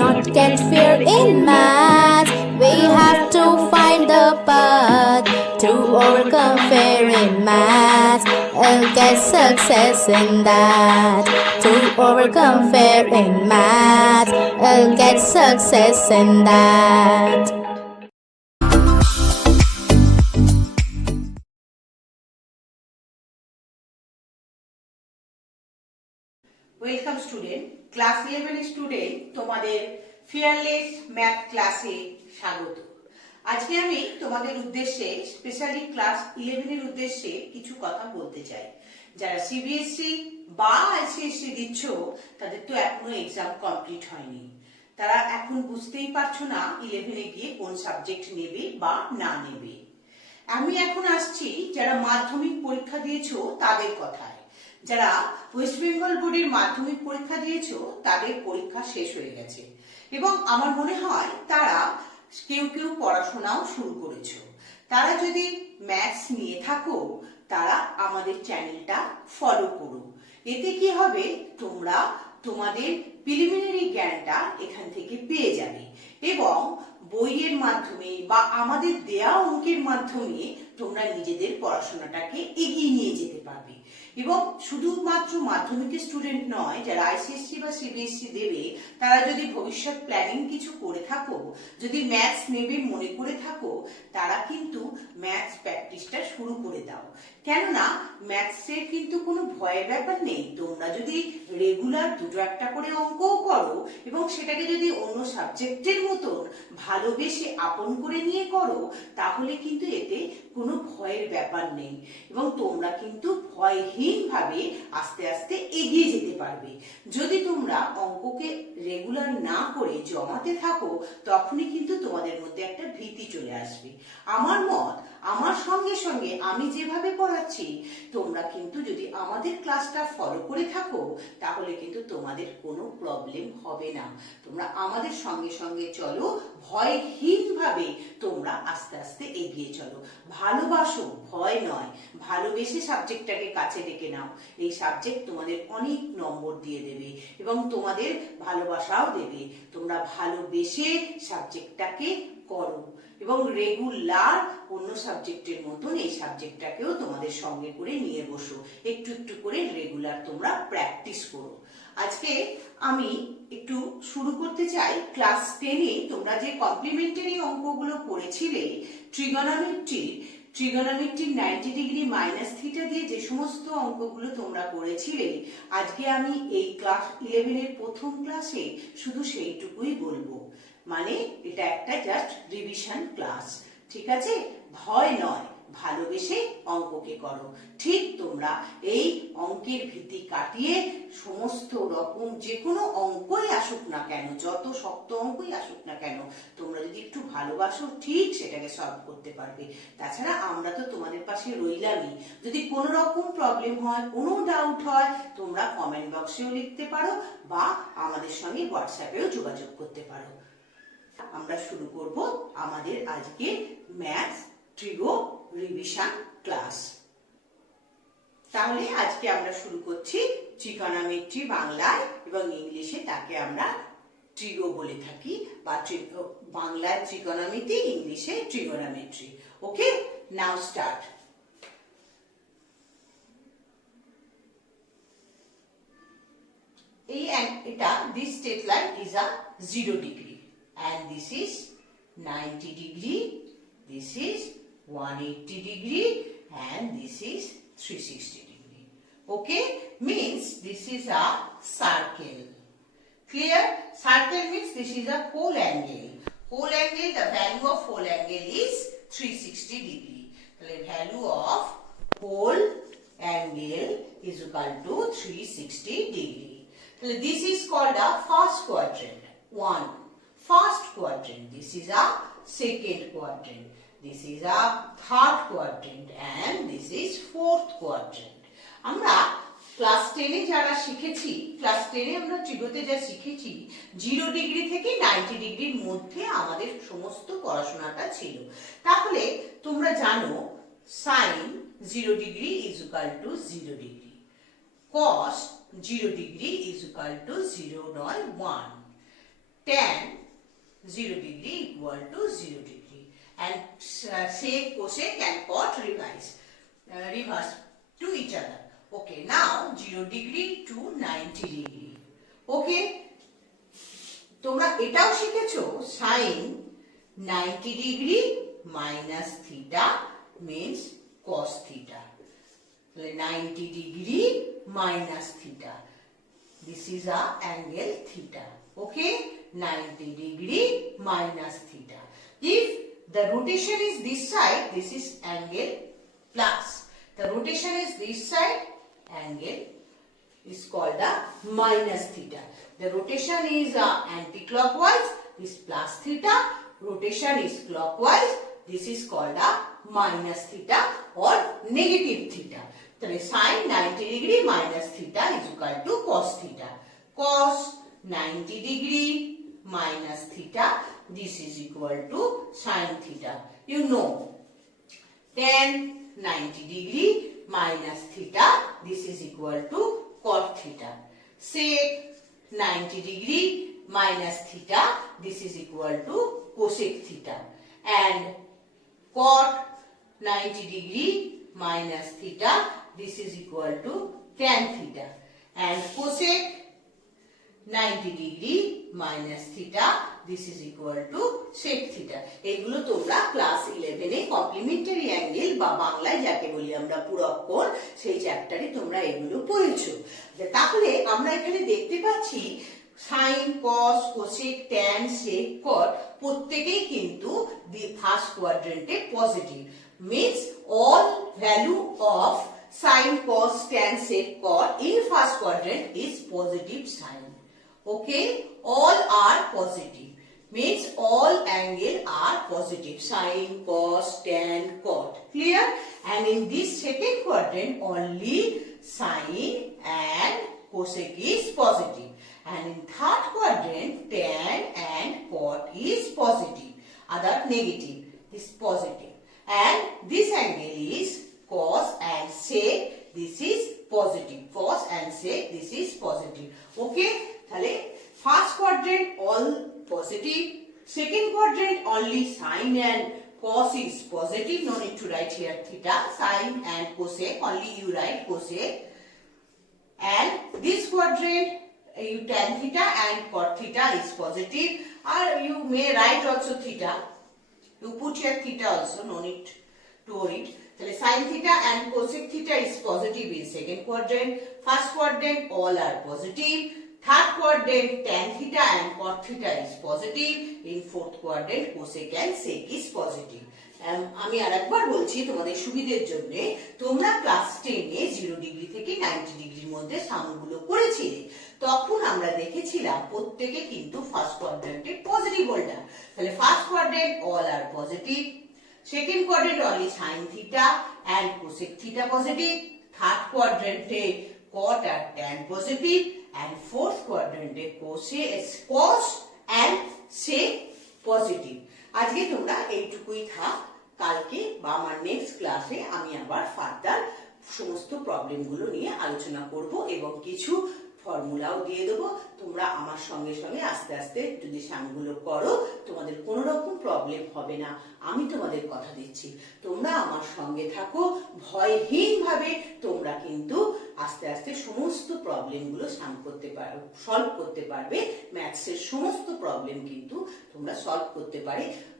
not get fear in math. We have to find the path to overcome fear in math and get success in that. To overcome fear in math and get success in that. Welcome student, class 11 student, তোমাদের fearless math ক্লাসে স্বাগত। আজকে আমি তোমাদের উদ্দেশ্যে specially class 11 এর উদ্দেশ্যে কিছু কথা বলতে চাই। যারা সিবিএসসি বা আইসিএসসি দিচ্ছ তাদের তো এখনো এক্সাম কমপ্লিট হয়নি, তারা এখন বুঝতেই পারছো না 11 এ গিয়ে কোন সাবজেক্ট নেবে বা না নেবে। আমি এখন আসছি যারা মাধ্যমিক পরীক্ষা দিয়েছো তাদের কথায়। যারা ওয়েস্ট বেঙ্গল বোর্ডের মাধ্যমিক পরীক্ষা দিয়েছো তাদের পরীক্ষা শেষ হয়ে গেছে এবং আমার মনে হয় তারা কেউ কেউ পড়াশোনাও শুরু করেছো। তারা যদি ম্যাথস নিয়ে থাকো তারা আমাদের চ্যানেলটা ফলো করো। এতে কি হবে, তোমরা তোমাদের প্রিলিমিনারি জ্ঞানটা এখান থেকে পেয়ে যাবে এবং বইয়ের মাধ্যমে বা আমাদের দেয়া অঙ্কের মাধ্যমে তোমরা নিজেদের পড়াশোনাটাকে এগিয়ে নিয়ে যেতে পারবে। এবং শুধুমাত্র মাধ্যমিকের স্টুডেন্ট নয়, যারা আইসিএসসি বা সিবিএসসি দেবে তারা যদি ভবিষ্যৎ প্ল্যানিং কিছু করে থাকো, যদি ম্যাথস নেবে মনে করে থাকো, তারা কিন্তু ম্যাথস প্র্যাকটিসটা শুরু করে দাও। কেননা ম্যাথসের কিন্তু কোনো ভয়ের ব্যাপার নেই। তোমরা যদি রেগুলার দুটো একটা করে অঙ্কও করো এবং সেটাকে যদি অন্য সাবজেক্টের মতন ভালোবেসে আপন করে নিয়ে করো, তাহলে কিন্তু এতে কোনো ভয়ের ব্যাপার নেই এবং তোমরা কিন্তু ভয়হীন ভাবে আস্তে আস্তে এগিয়ে যেতে পারবে। যদি তোমরা অঙ্ককে রেগুলার না করে জমাতে থাকো, তখনই কিন্তু তোমাদের মধ্যে একটা ভীতি চলে আসবে। আমার মত, আমার সঙ্গে সঙ্গে আমি যেভাবে পড়াচ্ছি, তোমরা কিন্তু যদি আমাদের ক্লাসটা ফলো করে থাকো তাহলে কিন্তু তোমাদের কোনো প্রবলেম হবে না। তোমরা আমাদের সঙ্গে সঙ্গে চলো, ভয়হীন ভাবে তোমরা আস্তে আস্তে এগিয়ে চলো। ভালোবাসো, ভয় নয়, ভালোবেসে সাবজেক্টটাকে কাছে ডেকে নাও। এই সাবজেক্ট তোমাদের অনেক নম্বর দিয়ে দেবে এবং তোমাদের ভালোবাসাও দেবে। তোমরা ভালোবেসে সাবজেক্টটাকে করো এবং রেগুলার অন্য সাবজেক্টের মতন এই সাবজেক্টটাকেও তোমাদের সঙ্গে করে নিয়ে বসো। একটু একটু করে রেগুলার তোমরা প্র্যাকটিস করো। আজকে আমি একটু শুরু করতে চাই ক্লাস 10-এ তোমরা যে কমপ্লিমেন্টারি অঙ্কগুলো পড়েছিলে, ট্রিগোনোমেট্রির 90 ডিগ্রি মাইনাস থিটা দিয়ে যে সমস্ত অঙ্কগুলো তোমরা করেছিলে, আজকে আমি এই ক্লাস 11 এর প্রথম ক্লাসে শুধু সেইটুকুই বলবো। মানে এটা একটা জাস্ট রিভিশন ক্লাস, ঠিক আছে? ভয় নয়, ভালোবেসে অঙ্ককে করো। ঠিক তোমরা এই অঙ্কের ভীতি কাটিয়ে সমস্ত রকম যে কোনো অঙ্কই আসুক না কেন, যত শক্ত অঙ্কই আসুক না কেন, তোমরা যদি একটু ভালোবাসো ঠিক সেটাকে সলভ করতে পারবে। তাছাড়া আমরা তো তোমাদের পাশে রইলামই। যদি কোনো রকম প্রবলেম হয়, কোনো ডাউট হয়, তোমরা কমেন্ট বক্সেও লিখতে পারো বা আমাদের সঙ্গে হোয়াটসঅ্যাপেও যোগাযোগ করতে পারো। আমরা শুরু করব আমাদের আজকে ম্যাথস ট্রিগো রিভিশন ক্লাস। তাহলে আজকে আমরা শুরু করছি ট্রিগোনোমেট্রি বাংলায় এবং ইংলিশে তাকে আমরা ট্রিগো বলে থাকি, বা বাংলায় ট্রিগোনোমেট্রি, ইংলিশে ট্রিগোনোমেট্রি। ওকে, নাও স্টার্ট। এটা this straight line is a 0 degree and this is 90 degree, this is 180 degree and this is 360 degree. Okay, means this is a circle. Clear? Circle means this is a whole angle. Whole angle, the value of whole angle is 360 degree. The value of whole angle is equal to 360 degree. This is called a first quadrant. First quadrant. This is a second quadrant. This is a third quadrant and this is fourth quadrant. আমরা class 10-এ যারা শিখেছি, class 10-এ আমরা ট্রিগোতে যা শিখেছি, 0 degree থেকে 90 ডিগ্রির মধ্যে আমাদের সমস্ত পড়াশোনাটা ছিল। তাহলে তোমরা জানো sin 0 degree is equal to 0 degree, cos 0 degree is equal to 0 নয় 1, tan 0 degree equal to 0 degree, and sec, cosec and cot reverse to each other. Okay, now 0 degree to 90 degree. Okay, তোমরা এটাও শিখেছো sin 90 degree minus theta means cos theta. 90 degree minus theta. This is a angle theta. Okay, 90 degree minus theta. If the rotation is this side, this is angle plus. The rotation is this side, angle is called the minus theta. The rotation is anti-clockwise, this plus theta. Rotation is clockwise, this is called the minus theta or negative theta. So sin 90 degree minus theta is equal to cos theta. Cos 90 degree minus theta, this is equal to sin theta. You know, tan 90 degree minus theta, this is equal to cot theta. Sec 90 degree minus theta, this is equal to cosec theta. And cot 90 degree minus theta, this is equal to tan theta. And cosec 90 degree minus theta, this is equal to sec theta. এগুলো তোমরা class 11 এ complimentary angle বা বাংলায় যাকে বলি আমরা পূরক কোণ, সেই চ্যাপ্টারে তোমরা এগুলো পড়েছো। তাহলে আমরা এখানে দেখতে পাচ্ছি sin, cos, cosec, tan, sec, cot প্রত্যেকেই কিন্তু ফার্স্ট কোয়াড্রেন্টে positive. Means all value of sin, cos, tan, sec, cot in first quadrant is positive sign. Okay, all are positive. Means all angle are positive. Sin, cos, tan, cot. Clear? And in this second quadrant only sin and cosec is positive. And in third quadrant tan and cot is positive. Other negative. This positive. And this angle is cos and sec. This is positive. Cos and sec. This is positive. Okay. তাহলে first quadrant all positive. Second quadrant only sin and cos is positive. No need to write here theta. Sin and cosec. Only you write cosec. And this quadrant you tan theta and cot theta is positive. Or you may write also theta. You put here theta also. No need to worry. So sin theta and cosec theta is positive in second quadrant. First quadrant all are positive. Third quadrant tan theta and cot theta is positive. In fourth quadrant cosec and sec is positive. আমি আরেকবার বলছি তোমাদের সুবিধার জন্য, তোমরা class 10 এ 0 degree থেকে 90 ডিগ্রির মধ্যে সামগুলো করেছিলে। তখন আমরা দেখেছিলাম প্রত্যেকে কিন্তু ফার্স্ট কোয়াড্রেন্টে পজিটিভ ভোল্টা। তাহলে first quadrant all are positive, second quadrant only sine theta and cosec theta positive, third কোয়াড্রেন্টে cot আর tan positive, and fourth quadrant cos and sec positive. আজকে তোমরা এইটুকুই থাক, কালকে বা আমার নেক্সট ক্লাসে আমি আবার ফার্দার সমস্ত প্রবলেমগুলো নিয়ে আলোচনা করব এবং কিছু ফর্মুলাও দিয়ে দেবো। তোমরা আমার সঙ্গে সঙ্গে আস্তে আস্তে যদি সামগুলো করো তোমাদের কোনো রকম প্রবলেম হবে না, আমি তোমাদের কথা দিচ্ছি। তোমরা আমার সঙ্গে থাকো, ভয়হীন ভাবে তোমরা কিন্তু আস্তে আস্তে সমস্ত প্রবলেমগুলো সলভ করতে পারবে। ম্যাথসের সমস্ত প্রবলেম কিন্তু তোমরা সলভ করতে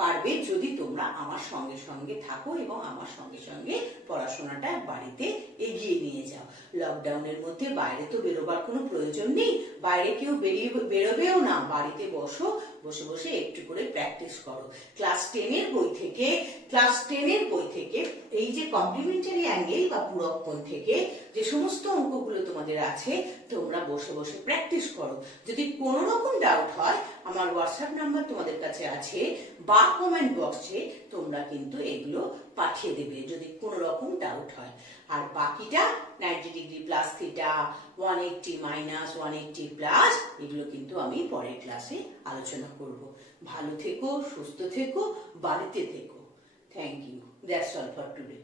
পারবে যদি তোমরা আমার সঙ্গে সঙ্গে থাকো এবং আমার সঙ্গে সঙ্গে পড়াশোনাটা বাড়িতে এগিয়ে নিয়ে যাও। লকডাউনের মধ্যে বাইরে তো বেরোবার কোনো প্রয়োজন নেই, বাইরে কেউ বেরোবেও না, বাড়িতে বসে বসে একটু করে প্র্যাকটিস করো। ক্লাস 10 এর বই থেকে এই যে কমপ্লিমেন্টারি অ্যাঙ্গেল বা পূরক কোণ থেকে যে সমস্ত অঙ্কগুলো তোমাদের আছে তোমরা বসে বসে প্র্যাকটিস করো। যদি কোনো রকম ডাউট হয় আমার হোয়াটসঅ্যাপ নাম্বার তোমাদের কাছে আছে বা কমেন্ট বক্সে তোমরা কিন্তু এগুলো পাঠিয়ে দেবে যদি কোনো রকম ডাউট হয়। আর বাকিটা 90 degree plus theta, 180 minus 180 plus, এগুলো কিন্তু আমি পরের ক্লাসে আলোচনা করব। ভালো থেকো, সুস্থ থেকো, বাড়িতে থেকো। Thank you. That's all for today.